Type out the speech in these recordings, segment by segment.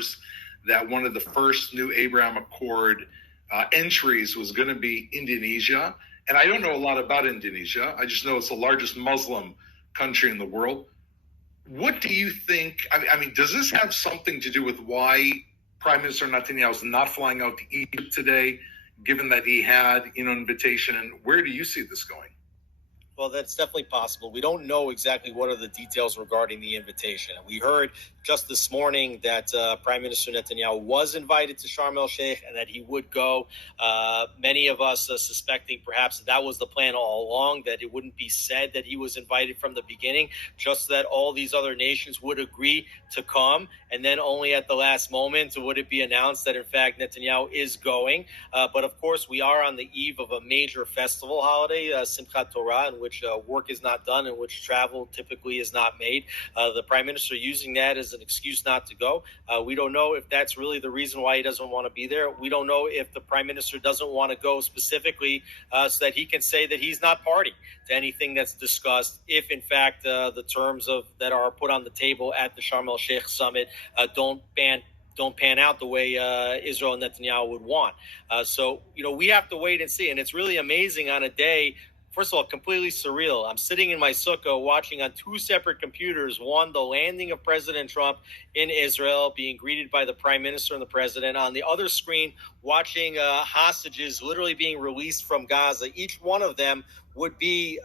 rumors that one of the first new Abraham Accord entries was going to be Indonesia. And I don't know a lot about Indonesia. I just know it's the largest Muslim country in the world. What do you think? I mean, does this have something to do with why Prime Minister Netanyahu is not flying out to Egypt today, given that he had an invitation? And where do you see this going? Well, that's definitely possible. We don't know exactly what are the details regarding the invitation. We heard just this morning that Prime Minister Netanyahu was invited to Sharm el-Sheikh and that he would go. Many of us suspecting perhaps that was the plan all along, that it wouldn't be said that he was invited from the beginning, just that all these other nations would agree to come. And then only at the last moment would it be announced that, in fact, Netanyahu is going. But, of course, we are on the eve of a major festival holiday, Simchat Torah, in which work is not done, in which travel typically is not made. The Prime Minister using that as an excuse not to go. We don't know if that's really the reason why he doesn't want to be there. We don't know if the Prime Minister doesn't want to go specifically so that he can say that he's not party to anything that's discussed, if in fact the terms that are put on the table at the Sharm el-Sheikh summit don't pan out the way Israel and Netanyahu would want. So, we have to wait and see. And it's really amazing on a day, first of all, completely surreal. I'm sitting in my sukkah watching on two separate computers, one, the landing of President Trump in Israel, being greeted by the Prime Minister and the President. On the other screen, watching hostages literally being released from Gaza. Each one of them would be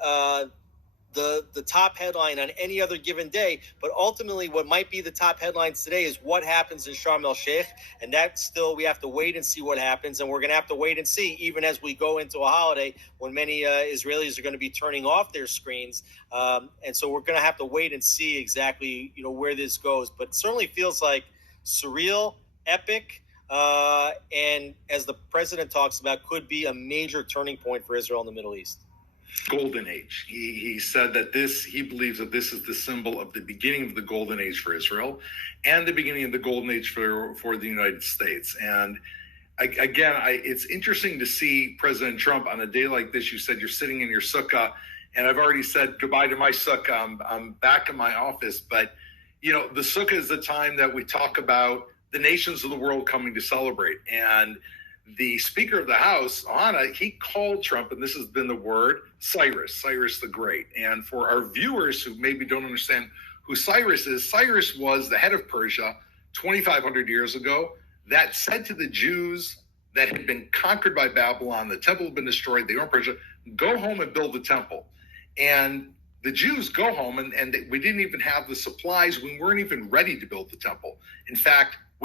the top headline on any other given day. But ultimately, what might be the top headlines today is what happens in Sharm el-Sheikh. And that still, we have to wait and see what happens. And we're going to have to wait and see, even as we go into a holiday when many Israelis are going to be turning off their screens. And so we're going to have to wait and see exactly, where this goes. But it certainly feels like surreal, epic, and as the president talks about, could be a major turning point for Israel in the Middle East. Golden age. He said that he believes that this is the symbol of the beginning of the golden age for Israel and the beginning of the golden age for the United States. And it's interesting to see President Trump on a day like this. You said you're sitting in your sukkah, and I've already said goodbye to my sukkah. I'm back in my office, but the sukkah is the time that we talk about the nations of the world coming to celebrate. And the Speaker of the House, Ohana, he called Trump, and this has been the word, Cyrus the Great. And for our viewers who maybe don't understand who Cyrus is, Cyrus was the head of Persia 2,500 years ago that said to the Jews that had been conquered by Babylon, the temple had been destroyed, they were in Persia, go home and build the temple. And the Jews go home, and we didn't even have the supplies. We weren't even ready to build the temple. In fact,